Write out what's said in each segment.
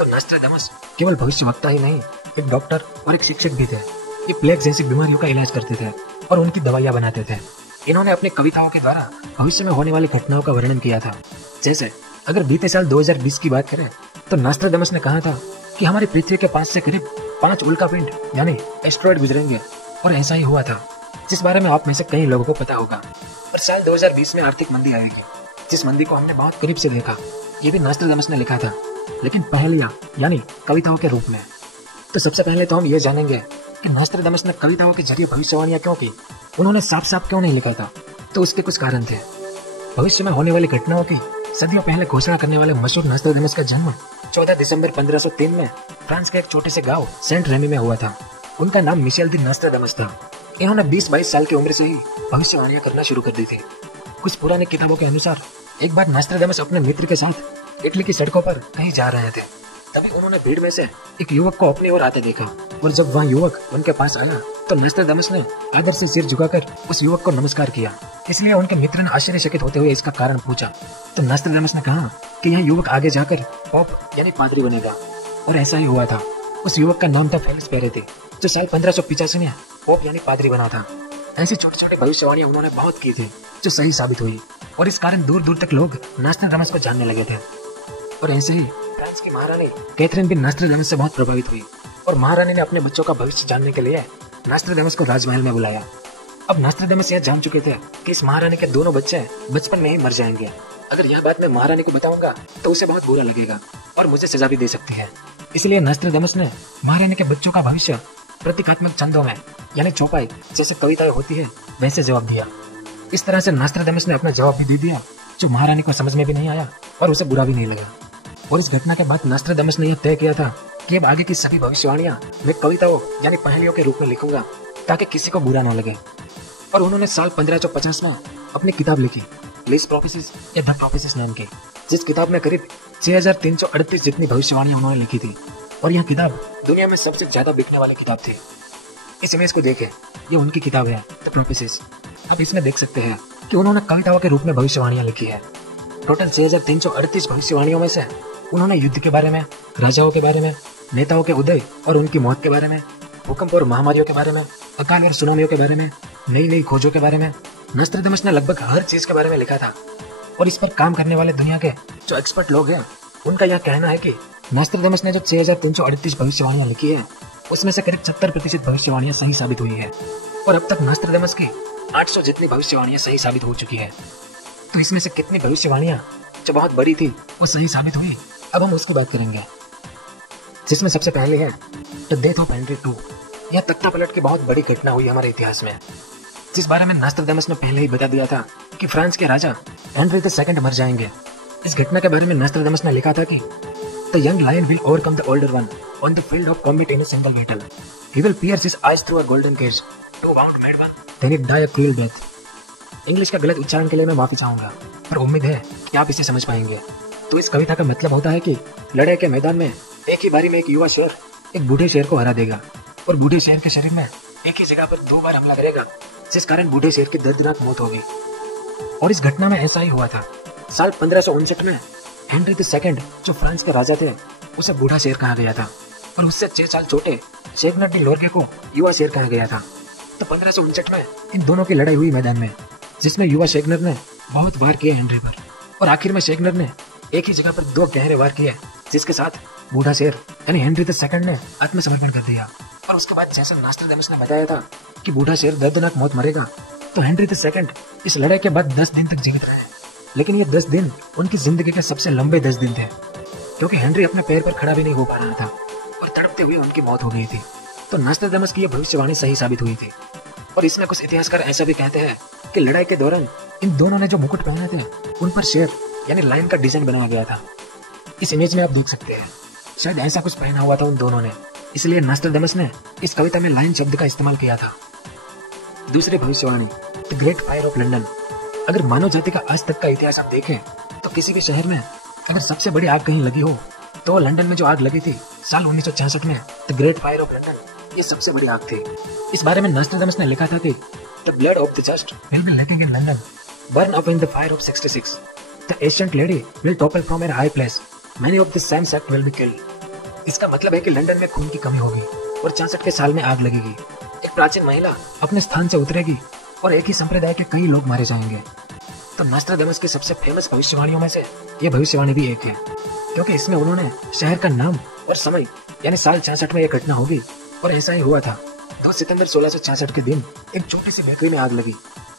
तो नास्ट्राडामस केवल भविष्यवक्ता ही नहीं, एक डॉक्टर और एक शिक्षक भी थे। ये प्लेग जैसी बीमारियों का इलाज करते थे और उनकी दवाइयाँ बनाते थे। इन्होंने अपनी कविताओं के द्वारा भविष्य में होने वाली घटनाओं का वर्णन किया था। जैसे अगर बीते साल 2020 की बात करें तो नास्ट्राडामस ने कहा था कि हमारी पृथ्वी के पास से करीब 5 उल्कापिंड यानी एस्ट्रॉयड गुजरेंगे, और ऐसा ही हुआ था, जिस बारे में आप में से कई लोगों को पता होगा। और साल 2020 में आर्थिक मंदी आएगी, जिस मंदी को हमने बहुत करीब से देखा। ये भी नास्ट्राडामस ने लिखा था, लेकिन पहेलियाँ यानी कविताओं के रूप में। तो सबसे पहले तो हम ये जानेंगे कि नास्ट्राडामस ने कविताओं के जरिए भविष्यवाणियां क्यों की। उन्होंने साफ साफ क्यों नहीं लिखा था? तो उसके कुछ कारण थे। भविष्य में होने वाली घटनाओं की सदियों पहले घोषणा करने वाले मशहूर नास्ट्राडामस का जन्म 14 दिसंबर 1503 में फ्रांस के एक छोटे से गांव सेंट रेमी में हुआ था। उनका नाम मिशेल दी नास्ट्राडामस था। इन्होंने 20-22 साल की उम्र से ही भविष्यवाणियां करना शुरू कर दी थी। कुछ पुरानी किताबों के अनुसार एक बार नास्ट्राडामस अपने मित्र के साथ इटली की सड़कों पर कहीं जा रहे थे। तभी उन्होंने भीड़ में से एक युवक को अपनी ओर आते देखा, और जब वह युवक उनके पास आया तो नास्ट्राडामस ने आदर से सिर झुकाकर उस युवक को नमस्कार किया। इसलिए उनके मित्र ने आश्चर्यचकित होते हुए इसका कारण पूछा। तो नास्ट्राडामस ने कहा कि यह युवक आगे जाकर पोप यानी पादरी बनेगा, और ऐसा ही हुआ था। उस युवक का नाम था फेलिक्स पेरेती, जो साल 1585 में पोप यानी पादरी बना था। ऐसी छोटी छोटी भविष्यवाणियां उन्होंने बहुत की थी, जो सही साबित हुई, और इस कारण दूर दूर तक लोग नास्ट्राडामस को जानने लगे थे। और ऐसे ही फ्रांस की महारानी कैथरीन भी नास्ट्राडामस से बहुत प्रभावित हुई, और महारानी ने अपने बच्चों का भविष्य जानने के लिए नास्ट्राडामस को राजमहल में बुलाया। अब नास्ट्राडामस यह जान चुके थे कि इस महारानी के दोनों बच्चे बचपन में ही मर जाएंगे। अगर यह बात मैं महारानी को बताऊंगा तो उसे बहुत बुरा लगेगा और मुझे सजा भी दे सकती है। इसलिए नास्ट्राडामस ने महारानी के बच्चों का भविष्य प्रतीकात्मक छंदों में यानी चौपाई जैसे कविताएं होती है वैसे जवाब दिया। इस तरह से नास्ट्राडामस ने अपना जवाब भी दे दिया, जो महारानी को समझ में भी नहीं आया और उसे बुरा भी नहीं लगा। और इस घटना के बाद नास्ट्राडामस ने यह तय किया था कि अब आगे की सभी भविष्यवाणियां मैं कविताओं यानी पहेलियों के रूप में लिखूंगा, ताकि किसी को बुरा न लगे। और उन्होंने साल 1550 में अपनी किताब लिखी, लिस प्रोफेसीज या द प्रोफेसीज नाम की, जिस किताब में करीब 6338 जितनी भविष्यवाणियां उन्होंने लिखी थी। और यह किताब दुनिया में सबसे ज्यादा बिकने वाली किताब थी। इस इमेज को देखें, ये उनकी किताब है द प्रोफेसीज। आप इसमें देख सकते हैं कि उन्होंने कविताओं के रूप में भविष्यवाणियां लिखी है। टोटल 6338 भविष्यवाणियों में से उन्होंने युद्ध के बारे में, राजाओं के बारे में, नेताओं के उदय और उनकी मौत के बारे में, भूकंप और महामारियों के बारे में, अकाल और सुनामियों के बारे में, नई नई खोजों के बारे में, नास्ट्राडामस ने लगभग हर चीज के बारे में लिखा था। और इस पर काम करने वाले दुनिया के जो एक्सपर्ट लोग हैं, उनका यह कहना है कि नास्ट्राडामस ने जो 6338 भविष्यवाणियां लिखी है, उसमें से करीब 70% भविष्यवाणियां सही साबित हुई है। और अब तक नास्ट्राडामस की 800 जितनी भविष्यवाणियां सही साबित हो चुकी है। तो इसमें से कितनी भविष्यवाणियां जो बहुत बड़ी थी वो सही साबित हुई, अब हम उसकी बात करेंगे। जिसमें सबसे पहले है the death of Henry II। यह तख्ता पलट की बहुत बड़ी घटना हुई हमारे इतिहास में, जिस बारे में नास्ट्राडामस ने पहले ही बता दिया था कि फ्रांस के राजा हेनरी II मर जाएंगे। इस घटना के बारे में नास्ट्राडामस ने लिखा था कि the young lion will overcome the older one on the field of combat in a single battle. He will pierce his eyes through a golden cage two wound made one then it die a cruel death. English का गलत उच्चारण के लिए मैं माफी चाहूंगा, पर उम्मीद है कि आप इसे समझ पाएंगे। तो इस कविता का मतलब होता है कि लड़ाई के मैदान में एक ही बारी में एक युवा शेर एक बूढ़े शेर को हरा देगा, और बूढ़े शेर के शरीर में एक ही जगह पर 2 बार हमला करेगा, जिस कारण बूढ़े शेर की दर्दनाक मौत होगी। और इस घटना में ऐसा ही हुआ था। साल 1559 में हेनरी II जो फ्रांस के राजा थे, उसे बूढ़ा शेर कहा गया था, और उससे 6 साल छोटे शेगनर डी लोर्गे को युवा शेर कहा गया था। तो 1559 में इन दोनों की लड़ाई हुई मैदान में, जिसमें युवा शेगनर ने बहुत वार किए हेनरी पर, और आखिर में शेगनर ने एक ही जगह पर 2 गहरे वार किए, जिसके साथ बूढ़ा शेर यानी हेनरी II ने आत्मसमर्पण कर दिया। और उसके बाद जैसे नास्ट्राडामस ने बताया था कि बूढ़ा शेर दर्दनाक मौत मरेगा, तो हेनरी II इस लड़ाई के बाद 10 दिन तक जीवित रहे। लेकिन ये 10 दिन उनकी जिंदगी के सबसे लंबे 10 दिन थे, क्योंकि हेनरी अपने पैर पर खड़ा भी नहीं हो पा रहा था और तड़पते हुए उनकी मौत हो गई थी। तो नास्ट्राडामस की यह भविष्यवाणी सही साबित हुई थी। और इसमें कुछ इतिहासकार ऐसा भी कहते हैं कि लड़ाई के दौरान इन दोनों ने जो मुकुट पहने थे, उन पर शेर यानी लायन का डिजाइन बनाया गया था। इस इमेज में आप देख सकते हैं, शायद ऐसा कुछ पहना हुआ था उन दोनों ने, इसलिए नास्ट्राडामस ने इस कविता में लायन शब्द का इस्तेमाल किया था। दूसरी भविष्यवाणी the great fire of London. अगर मानव जाति का आज तक का इतिहास आप देखें, तो किसी भी शहर में अगर सबसे बड़ी आग कहीं लगी हो, तो लंदन में जो आग लगी थी साल 1966 में, the great fire of London, ये सबसे बड़ी आग थी। इस बारे में नास्ट्राडामस ने लिखा था कि the blood of the just will be lacking in London, burn up in the fire of 66, the ancient lady will topple from her high place, many of the same sect will be killed, इसका मतलब है कि London में खून की कमी होगी और 66 के साल में आग लगेगी। एक प्राचीन महिला अपने स्थान से उतरेगी और एक ही संप्रदाय के कई लोग मारे जाएंगे। तो नॉस्ट्राडामस की सबसे फेमस भविष्यवाणियों में से ये भविष्यवाणी भी एक है, क्योंकि इसमें उन्होंने शहर का नाम और समय यानी साल 66 में यह घटना होगी और ऐसा ही हुआ था। 2 सितंबर 1666 के दिन एक छोटी सी बेकरी में आग लगी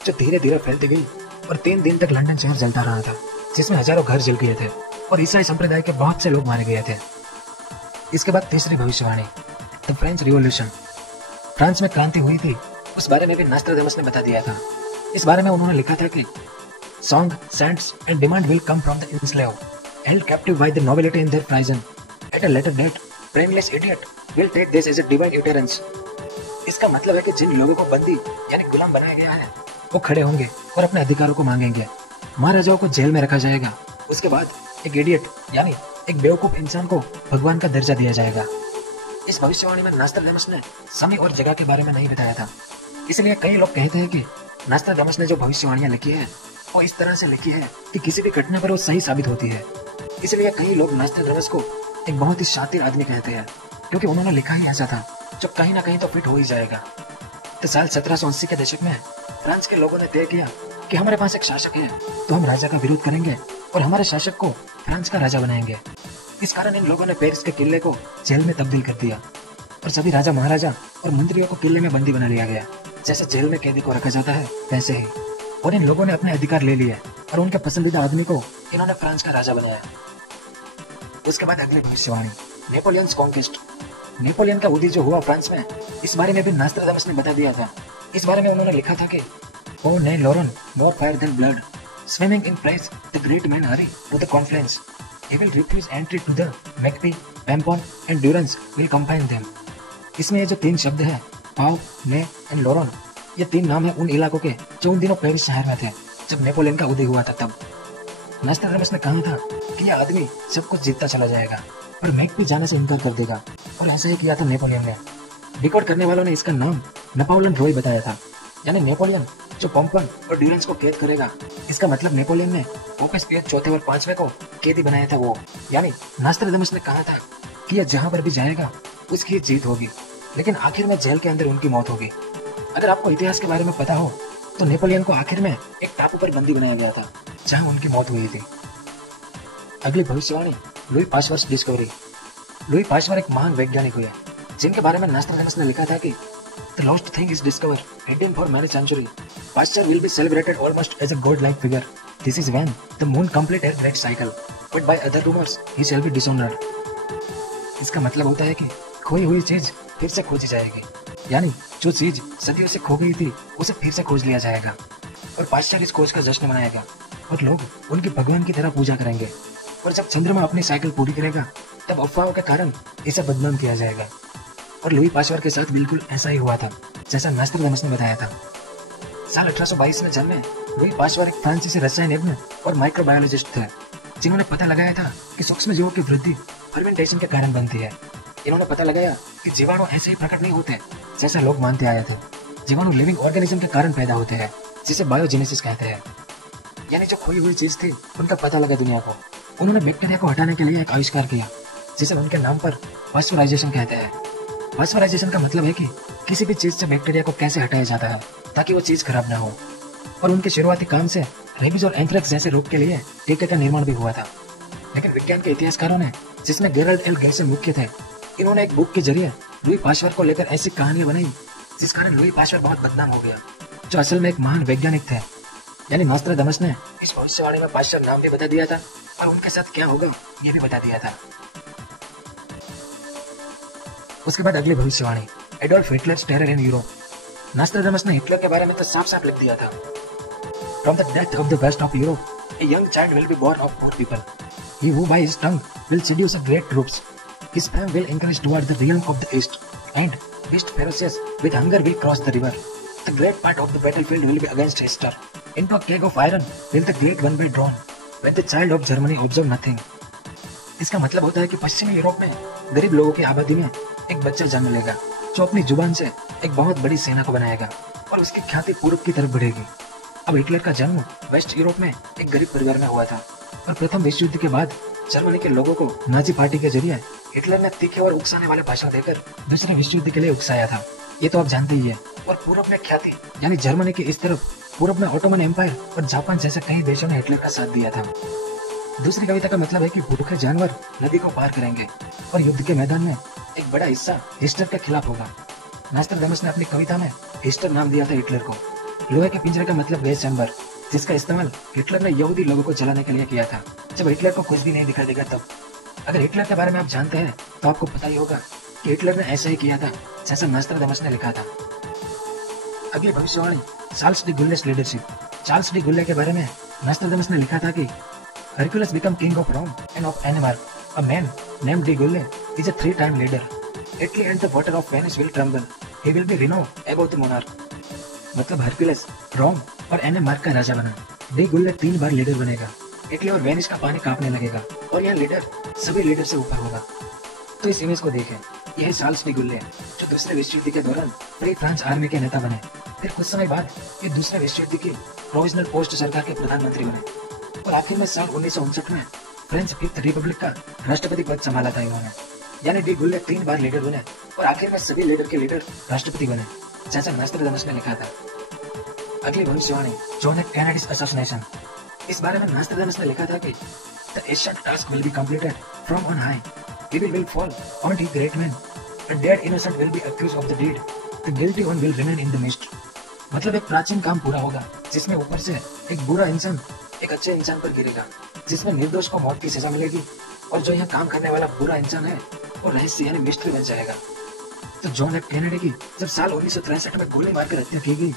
जो धीरे धीरे फैलती गई और 3 दिन तक लंदन शहर जलता रहा था, जिसमें हजारों घर जल गए थे और ईसाई संप्रदाय के बहुत से लोग मारे गए थे। इसके बाद तीसरी भविष्यवाणी, द फ्रेंच रिवॉल्यूशन। फ्रांस में क्रांति हुई थी, उस बारे में भी नॉस्ट्राडामस ने बता दिया था। इस बारे में उन्होंने लिखा था कि song, Sands and demand will come from the enslave, held captive by the nobility in their prison. At a later date, brainless idiot will take this as a divine utterance. इसका मतलब है कि जिन लोगों को बंदी यानी गुलाम बनाया गया है वो खड़े होंगे और अपने अधिकारों को मांगेंगे। महाराजाओं को जेल में रखा जाएगा। उसके बाद एक इडियट यानी एक बेवकूफ इंसान को भगवान का दर्जा दिया जाएगा। इस भविष्यवाणी में नॉस्ट्राडामस ने समय और जगह के बारे में नहीं बताया था, इसलिए कई लोग कहते हैं कि नॉस्ट्राडामस ने जो भविष्यवाणियां लिखी है वो इस तरह से लिखी है कि किसी भी घटना पर वो सही साबित होती है। इसलिए कई लोग नॉस्ट्राडामस को एक बहुत ही शातिर आदमी कहते हैं, क्योंकि उन्होंने लिखा ही ऐसा था जो कहीं ना कहीं तो फिट हो ही जाएगा। तो साल 1780 के दशक में फ्रांस के लोगों ने तय किया कि हमारे पास एक शासक है तो हम राजा का विरोध करेंगे और हमारे शासक को फ्रांस का राजा बनाएंगे। इस कारण इन लोगों ने पेरिस के किले को जेल में तब्दील कर दिया और सभी राजा महाराजा और मंत्रियों को किले में बंदी बना लिया गया। जैसे जेल में कैदी को रखा जाता है वैसे ही। और इन लोगों ने अपने अधिकार ले लिए और उनके पसंदीदा आदमी को इन्होंने फ्रांस का राजा बनाया। उसके बाद अगली भविष्यवाणी, नेपोलियंस कॉन्क्वेस्ट। नेपोलियन का उदय जो हुआ फ्रांस में, इस बारे में भी नॉस्ट्राडामस ने बता दिया था। इस बारे में उन्होंने लिखा था कि ओ ने Lorraine more fire then blood swimming in place the great man hurry to the confluence he will refuse entry to the मैकपी पैम्पॉन and Durance will confine them. इसमें ये जो 3 शब्द है पाव, ने एंड लॉरेन, ये 3 नाम है उन इलाकों के जो उन दिनों पेरिस शहर में थे जब नेपोलियन का उदय हुआ था। तब नॉस्ट्राडामस ने कहा था कि यह आदमी सब कुछ जीतता चला जाएगा और मैकपी जाने से इनकार कर देगा, और ऐसा ही किया था नेपोलियन ने। रिकॉर्ड करने वालों ने इसका नाम नेपोलियन रॉय बताया था, यानी नेपोलियन जो पम्पन और ड्यूरेंस को कैद करेगा। इसका मतलब नेपोलियन ने ओपस पियस चौथे और 5वें को कैदी बनाया था वो, यानी नॉस्ट्राडामस ने कहा था कि यह जहां पर भी जाएगा उसकी जीत होगी, लेकिन आखिर में जेल के अंदर उनकी मौत होगी। अगर आपको इतिहास के बारे में पता हो तो नेपोलियन को आखिर में एक टापू पर बंदी बनाया गया था जहां उनकी मौत हुई थी। अगली भविष्यवाणी, Louis Pasteur discovery. Louis Pasteur एक महान वैज्ञानिक हुए जिनके बारे में नॉस्ट्राडामस ने लिखा था कि the lost thing is discovered hidden for many century Pasteur will be celebrated almost as a god like figure this is when the moon complete her great cycle but by other rumours he shall be dishonoured. इसका मतलब होता है कि खोई हुई चीज फिर से खोजी जाएगी, यानी जो चीज सदियों से खो गई थी उसे फिर से खोज लिया जाएगा और पाश्चर इस खोज का जश्न मनाएगा और लोग उनकी भगवान की तरह पूजा करेंगे। और जब चंद्रमा अपनी साइकिल पूरी करेगा तब अफवाहों के कारण इसे बदनाम किया जाएगा। और लुई पाश्चर के साथ बिल्कुल ऐसा ही हुआ था जैसा नॉस्ट्राडामस ने बताया था। साल 1822 में जन्मे लुई पाश्चर एक फ्रांसीसी रसायनज्ञ और माइक्रोबायोलॉजिस्ट थे जिन्होंने पता लगाया था कि सूक्ष्म जीवों की वृद्धि फर्मेंटेशन के कारण बनती है। इन्होंने पता लगाया कि जीवाणु ऐसे ही प्रकट नहीं होते जैसा लोग मानते आए थे। जीवाणु लिविंग ऑर्गेनिज्म के कारण पैदा होते हैं जिसे बायोजेनेसिस कहते हैं, यानी जो खोई हुई चीज थी उनका पता लगा दुनिया को। उन्होंने बैक्टीरिया को हटाने के लिए एक आविष्कार किया जिसे उनके नाम पर पाश्चराइजेशन कहते हैं। पाश्चराइजेशन का मतलब है कि किसी भी चीज से बैक्टीरिया को कैसे हटाया जाता है ताकि वो चीज खराब ना हो। और उनके शुरुआती काम से रेबीज और एंथ्रेक्स जैसे रोग के लिए टीके का निर्माण भी हुआ था। लेकिन विज्ञान के इतिहासकारों ने, जिसमें गेराल्ड एल गैसे मुख्य थे, इन्होंने एक बुक के जरिए लुई पाश्चर को लेकर ऐसी कहानियां बनाई जिस कारण लुई पाश्चर बहुत बदनाम हो गया, जो असल में एक महान वैज्ञानिक थे। यानी नॉस्ट्राडामस ने इस भविष्यवाणी में पाश्चर नाम भी बता दिया था और उनके साथ क्या होगा ये भी बता दिया था। उसके बाद अगली भविष्यवाणी, Adolf Hitler's terror in Europe. Nostradamus ने हिटलर के बारे में तो साफ साफ लिख दिया था, from the death of the west of Europe a young child will be born of poor people. He who by his tongue will seduce a great troops. His fame will encourage toward the realm of the east, and beast ferocious with hunger will cross the river. The great part of the battlefield will be against Hester. Into a keg of iron will the great one be drawn. When the child of Germany observe nothing. इसका मतलब होता है कि पश्चिमी Europe में गरीब लोगों की आबादी में एक बच्चा जन्म लेगा जो अपनी जुबान से एक बहुत बड़ी सेना को बनाएगा और उसकी ख्याति पूर्व की तरफ बढ़ेगी। अब हिटलर का जन्म वेस्ट यूरोप में एक गरीब परिवार में हुआ था और प्रथम विश्व युद्ध के बाद जर्मनी के लोगों को नाजी पार्टी के जरिए हिटलर ने तीखे और उकसाने वाले भाषण देकर दूसरे विश्व युद्ध के लिए उकसाया था, ये तो आप जानते ही है। और पूर्व में ख्याति यानी जर्मनी की इस तरफ, पूर्व में ऑटोमन एम्पायर और जापान जैसे कई देशों ने हिटलर का साथ दिया था। दूसरी कविता का मतलब है कि भूखे जानवर नदी को पार करेंगे और युद्ध के मैदान में एक बड़ा हिस्सा हिटलर के खिलाफ होगा। नॉस्ट्राडामस ने अपनी कविता में हिटलर नाम दिया था हिटलर को। लोहे के पिंजरे का मतलब गैस चैम्बर, जिसका इस्तेमाल हिटलर ने यहूदी लोगों को जलाने के लिए किया था जब हिटलर को कुछ भी नहीं दिखाई देगा तब। अगर हिटलर के बारे में आप जानते हैं तो आपको पता ही होगा कि हिटलर ने ऐसा ही किया था जैसा नॉस्ट्राडामस ने लिखा था। अगली भविष्यवाणी Charles de Gaulle's leadership. Charles de Gaulle के बारे में नॉस्ट्राडामस ने लिखा था कि Hercules become king of Rome and of Denmark. A man named De Gulle is a 3-time leader. Italy and the water of Venice will tremble. He will be renowned above the monarch. मतलब Hercules रोम और एनेमार्क का राजा बना। D गुल्ले 3 बार leader बनेगा। Italy और Venice का पानी कांपने लगेगा और यह लीडर सभी लीडर से ऊपर होगा। तो इस इमेज को देखें, यह है चार्ल्स डी गुल्ले जो दूसरे विश्व युद्ध के दौरान फ्री फ्रांस आर्मी के नेता बने। फिर कुछ समय बाद ये दूसरे विश्व युद्ध की प्रोविजनल पोस्ट सरकार के प्रधानमंत्री बने और आखिर में साल 1959 में फ्रेंच फिफ्थ रिपब्लिक का राष्ट्रपति पद संभाला था इन्होंने। यानी डी गुल्ले 3 बार लीडर बने और आखिर में सभी लीडर के लीडर राष्ट्रपति बने, जैसा नॉस्ट्राडामस ने लिखा था। अगली भविष्यवाणी जॉन एफ कैनेडीज असैसिनेशन। इस बारे में नॉस्ट्राडामस ने लिखा था कि the Asian task will be completed from on high, evil will fall on the great man, a dead innocent will be accused of the deed, the guilty one will remain in the mist। मतलब एक प्राचीन काम पूरा होगा जिसमें ऊपर से एक बुरा इंसान एक अच्छे इंसान पर गिरेगा, जिसमें निर्दोष को मौत की सजा मिलेगी और जो यहाँ काम करने वाला बुरा इंसान है वो रहस्य यानी मिस्ट्री बन जाएगा। तो जॉन एफ कैनेडी की जब साल 1963 में गोली मारकर हत्या की गई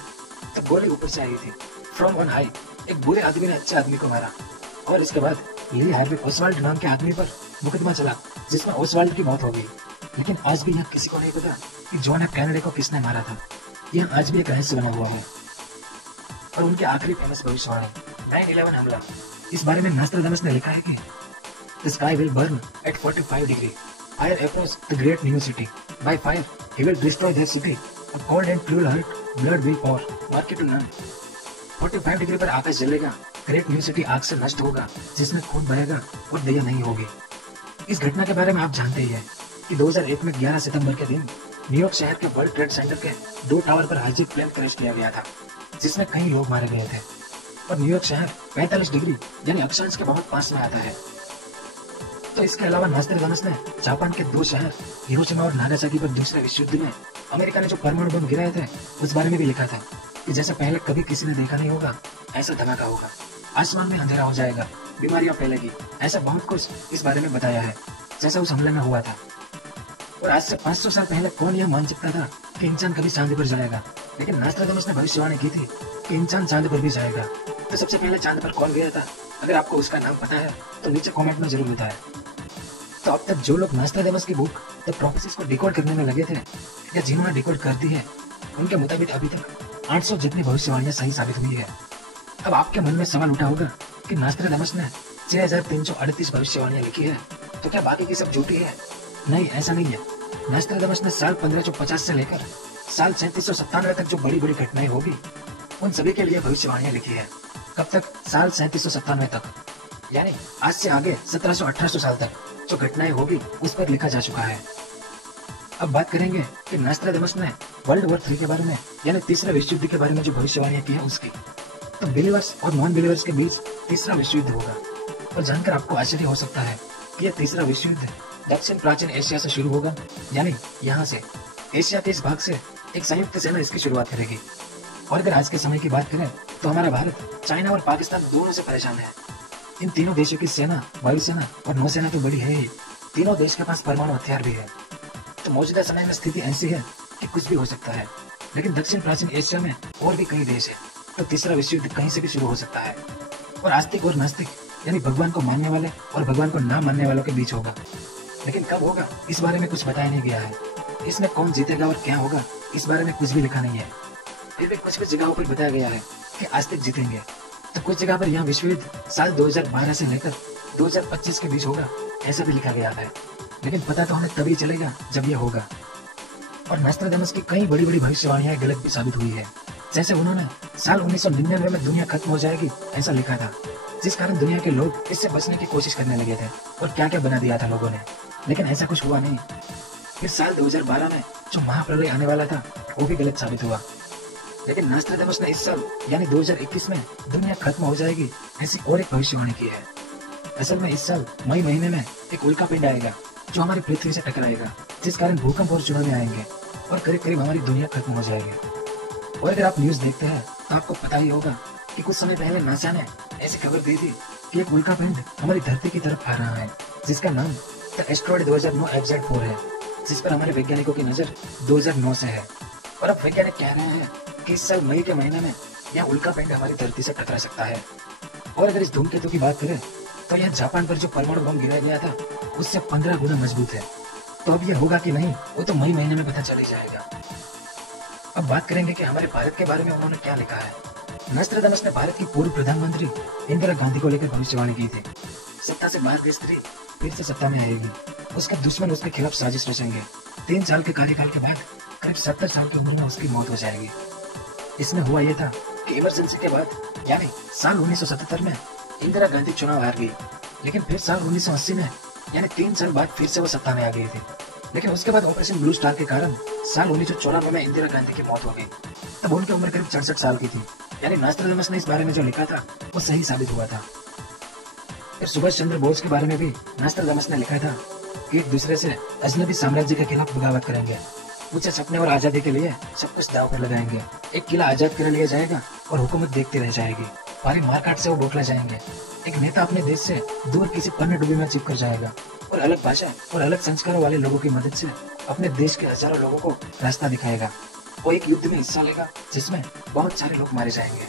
तो गोली ऊपर से आई थी फ्रॉम ऑन हाई। एक बुरे आदमी ने अच्छे आदमी को मारा और इसके बाद ली हार्वे ओसवाल्ड नाम के आदमी पर मुकदमा चला जिसमें ओसवाल्ड की मौत हो गई। लेकिन आज भी यहाँ किसी को नहीं पता कि जॉन एफ कैनेडी को किसने मारा था। यह आज भी एक रहस्य बना हुआ है। और उनकी आखिरी फेमस भविष्यवाणी 9/11 हमला। इस बारे में नॉस्ट्राडामस ने लिखा है कि The sky will burn at 45 degree. Fire approach the great new city. By fire, he will destroy their city. A cold and cruel hurt, blood will pour. Mark it to none. 45 degree पर आकाश जलेगा, great new city आग से नष्ट होगा, जिसमें खून बहेगा और दया नहीं होगी। इस घटना के बारे में आप जानते ही हैं कि 2001 में 11 सितंबर के दिन न्यूयॉर्क शहर के वर्ल्ड ट्रेड सेंटर के 2 टावर पर हाईजेक प्लेन क्रैश किया गया था, जिसमें कई लोग मारे गए थे। और न्यूयॉर्क शहर 45 डिग्री यानी अक्षांश के बहुत पास में आता है। तो इसके अलावा नॉस्ट्राडामस ने जापान के 2 शहर हिरोशिमा और नागासाकी पर दूसरे विश्व युद्ध में अमेरिका ने जो परमाणु बम गिराए थे उस बारे में भी लिखा था कि जैसा पहले कभी किसी ने देखा नहीं होगा ऐसा धमाका होगा, आसमान में अंधेरा हो जाएगा, बीमारियां फैलेगी, ऐसा बहुत कुछ इस बारे में बताया है जैसा उस हमले में हुआ था। और आज से 500 साल पहले कौन यह मान सकता था कि इंसान कभी चांद पर जाएगा, लेकिन नॉस्ट्राडामस ने भविष्यवाणी की थी कि इंसान चांद पर भी जाएगा। तो सबसे पहले चांद पर कौन गया था? अगर आपको उसका नाम पता है तो नीचे कमेंट में जरूर बताएं। तो अब तक जो लोग नॉस्ट्राडामस की बुक द प्रोफेसीज को डिकोड करने में लगे थे या जिन्होंने डिकोड कर दी है, उनके मुताबिक अभी तक 800 जितनी भविष्यवाणियां सही साबित हुई है। अब आपके मन में सवाल उठा होगा कि नॉस्ट्राडामस ने 6338 भविष्यवाणियां लिखी है, तो क्या बाकी की सब झूठी है? नहीं, ऐसा नहीं है। नॉस्ट्राडामस ने साल 1550 से लेकर साल 3797 तक जो बड़ी बड़ी घटनाएं होगी उन सभी के लिए भविष्यवाणियां लिखी है। कब तक? साल 3797 तक, यानी आज से आगे 1700-1800 साल तक जो घटनाएं होगी उस पर लिखा जा चुका है। अब बात करेंगे कि नॉस्ट्राडामस ने वर्ल्ड वॉर 3 के बारे में यानी तीसरे विश्व युद्ध के बारे में जो भविष्यवाणियां की है उसकी। तो बिलीवर्स और नॉन बिलीवर्स के बीच तीसरा विश्व युद्ध होगा। और जानकर आपको आश्चर्य हो सकता है कि यह तीसरा विश्व युद्ध दक्षिण प्राचीन एशिया से शुरू होगा, यानी यहाँ से एशिया के इस भाग से एक संयुक्त सेना इसकी शुरुआत करेगी। और अगर आज के समय की बात करें तो हमारा भारत, चाइना और पाकिस्तान दोनों से परेशान है। इन तीनों देशों की सेना, वायुसेना और नौसेना तो बड़ी है ही, तीनों देश के पास परमाणु हथियार भी है। तो मौजूदा समय में स्थिति ऐसी है कि कुछ भी हो सकता है। लेकिन दक्षिण प्राचीन एशिया में और भी कई देश है, तो तीसरा विश्व युद्ध कहीं से भी शुरू हो सकता है। और आस्तिक और नास्तिक यानी भगवान को मानने वाले और भगवान को ना मानने वालों के बीच होगा। लेकिन कब होगा इस बारे में कुछ बताया नहीं गया है। इसमें कौन जीतेगा और क्या होगा इस बारे में कुछ भी लिखा नहीं है। फिर भी कुछ जगहों पर बताया गया है कि आस्तिक जीतेंगे, तो कुछ जगह पर यहाँ विश्व युद्ध साल 2012 से लेकर 2025 के बीच होगा, ऐसा भी लिखा गया है। लेकिन पता तो हमें तभी चलेगा जब यह होगा। और नॉस्ट्राडामस की कई बड़ी बड़ी भविष्यवाणियां गलत भी साबित हुई है। जैसे उन्होंने साल 1999 में दुनिया खत्म हो जाएगी ऐसा लिखा था, जिस कारण दुनिया के लोग इससे बचने की कोशिश करने लगे थे। और क्या क्या बना दिया था लोगों ने। लेकिन ऐसा कुछ हुआ नहीं। फिर साल 2012 में जो महाप्रलय आने वाला था वो भी गलत साबित हुआ। लेकिन नास्ट्राडामस ने इस साल यानी 2021 में दुनिया खत्म हो जाएगी ऐसी और एक भविष्यवाणी की है। असल में इस साल मई महीने में एक उल्का पिंड आएगा जो हमारी पृथ्वी से टकराएगा, जिस कारण भूकंप और सुनामी आएंगे और करीब करीब हमारी दुनिया खत्म हो जाएगी। और अगर आप न्यूज देखते हैं तो आपको पता ही होगा कि कुछ समय पहले नासा ने ऐसी खबर दी थी कि एक उल्का पिंड हमारी धरती की तरफ आ रहा है, जिसका नाम द एस्ट्रॉयड 2009 FZ4 है, जिस पर हमारे वैज्ञानिकों की नजर 2009 से है। और अब वैज्ञानिक कह रहे हैं कि इस साल मई के महीने में यह उल्का पिंड हमारी धरती से टकरा सकता है। और अगर इस धूमकेतु की बात करें तो यह जापान पर जो परमाणु बम गिराया गया था उससे 15 गुना मजबूत है। तो अब यह होगा कि नहीं वो तो मई महीने में पता चल ही जाएगा। अब बात करेंगे कि हमारे भारत के बारे में उन्होंने क्या लिखा है। नास्ट्राडामस ने भारत की पूर्व प्रधानमंत्री इंदिरा गांधी को लेकर भविष्यवाणी की थी। सत्ता से बाहर गई स्त्री फिर से सत्ता में आएगी, उसके दुश्मन उसके खिलाफ साजिश रचेंगे। 3 साल के कार्यकाल के बाद करीब 70 साल की उम्र में उसकी मौत हो जाएगी। इसमें हुआ यह था कि इमरजेंसी के बाद यानी साल 1977 में इंदिरा गांधी चुनाव हार गई, लेकिन फिर साल 1980 में यानी 3 साल बाद फिर से वो सत्ता में आ गई थी। लेकिन उसके बाद ऑपरेशन ब्लू स्टार के कारण साल 1994 में इंदिरा गांधी की मौत हो गई। तब उनकी उम्र करीब 64 साल की थी। यानी नास्ट्राडामस ने इस बारे में जो लिखा था वो सही साबित हुआ था। फिर सुभाष चंद्र बोस के बारे में भी नास्ट्राडामस ने लिखा था कि एक दूसरे से अजनबी साम्राज्य के खिलाफ बगावत करेंगे, ऊंचे सपने और आजादी के लिए सब कुछ दांव पर लगाएंगे। एक किला आजाद कर लिया जाएगा और हुकूमत देखती रह जाएगी। भारी मारकाट से वो बौखला जाएंगे। एक नेता अपने देश से दूर किसी पनडुब्बी में चिपक जाएगा और अलग भाषा और अलग संस्कारों वाले लोगों की मदद से अपने देश के हजारों लोगों को रास्ता दिखाएगा। वो एक युद्ध में हिस्सा लेगा जिसमें बहुत सारे लोग मारे जाएंगे।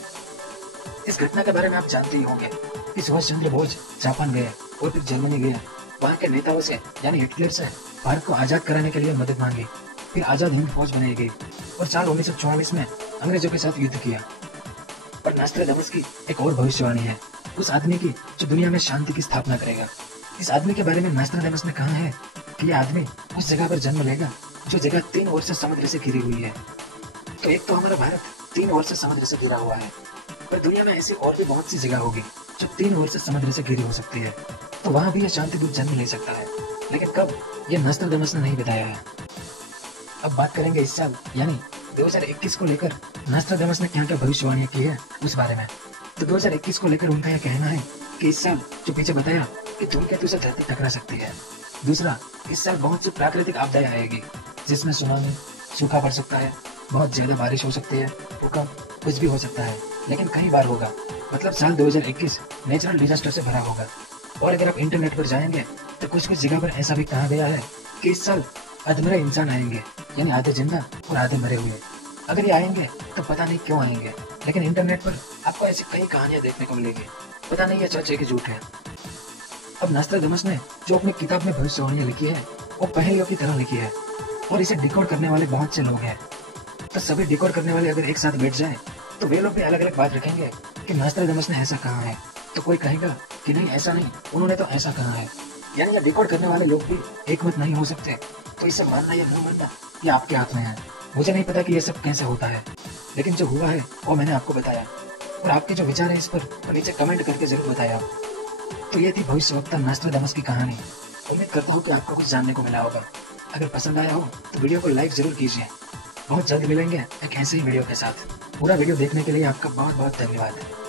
इस घटना के बारे में आप जानते ही होंगे कि सुभाष चंद्र बोस जापान गए और फिर जर्मनी गए। वहाँ के नेताओं से यानी हिटलर से भारत को आजाद कराने के लिए मदद मांगी। फिर आजाद हिंद फौज बनाई गई और साल 1944 में अंग्रेजों के साथ युद्ध किया। पर नास्ट्राडामस की एक और भविष्यवाणी है, उस आदमी की जो दुनिया में शांति की स्थापना करेगा। इस आदमी के बारे में नास्ट्राडामस ने कहा है कि यह आदमी उस जगह पर जन्म लेगा जो जगह 3 ओर से समुद्र से घिरी हुई है। तो एक तो हमारा भारत 3 ओर से समुद्र से घिरा हुआ है, पर दुनिया में ऐसी और भी बहुत सी जगह होगी जो 3 ओर से समुद्र से घिरी हो सकती है। तो वहाँ भी यह शांति दूत जन्म ले सकता है, लेकिन कब यह नास्ट्राडामस ने नहीं बताया है। अब बात करेंगे इस साल यानी 2021 को लेकर नास्ट्राडामस ने क्या क्या भविष्यवाणियां की है उस बारे में। तो 2021 को लेकर उनका यह कहना है कि इस साल जो पीछे बताया कि धूमकेतु से धरती टकरा सकती है। दूसरा, इस साल बहुत सी प्राकृतिक आपदाएं आएगी जिसमें सुनामी, सूखा पड़ सकता है, बहुत ज्यादा बारिश हो सकती है, भूकंप, कुछ भी हो सकता है, लेकिन कई बार होगा। मतलब साल 2021 नेचुरल डिजास्टर से भरा होगा। और अगर आप इंटरनेट पर जाएंगे तो कुछ कुछ जगह पर ऐसा भी कहा गया है कि इस साल अधमरे इंसान आएंगे, यानी आधे जिंदा और आधे मरे हुए। अगर ये आएंगे तो पता नहीं क्यों आएंगे, लेकिन इंटरनेट पर आपको ऐसी कई कहानियां देखने को मिलेगी। पता नहीं ये सच है कि झूठ है। अब नास्ट्राडामस ने जो अपनी किताब में भविष्यवाणियां लिखी है वो पहेलियों की तरह लिखी है और इसे डिकोड करने वाले बहुत से लोग हैं। तो सभी डिकोड करने वाले अगर एक साथ बैठ जाएं तो वे लोग भी अलग अलग बात रखेंगे कि नास्ट्राडामस ने ऐसा कहा है, तो कोई कहेगा कि नहीं ऐसा नहीं, उन्होंने तो ऐसा कहा है। यानी ये डिकोड करने वाले लोग भी एक मत नहीं हो सकते। तो इसे मानना या नहीं मानना ये आपके हाथ में है। मुझे नहीं पता कि ये सब कैसे होता है, लेकिन जो हुआ है वो मैंने आपको बताया। और आपके जो विचार है इस पर नीचे कमेंट करके जरूर बताया। तो ये थी भविष्यवक्ता नास्ट्राडामस की कहानी। उम्मीद करता हूँ कि आपको कुछ जानने को मिला होगा। अगर पसंद आया हो तो वीडियो को लाइक जरूर कीजिए। बहुत जल्द मिलेंगे एक ऐसे ही वीडियो के साथ। पूरा वीडियो देखने के लिए आपका बहुत बहुत धन्यवाद।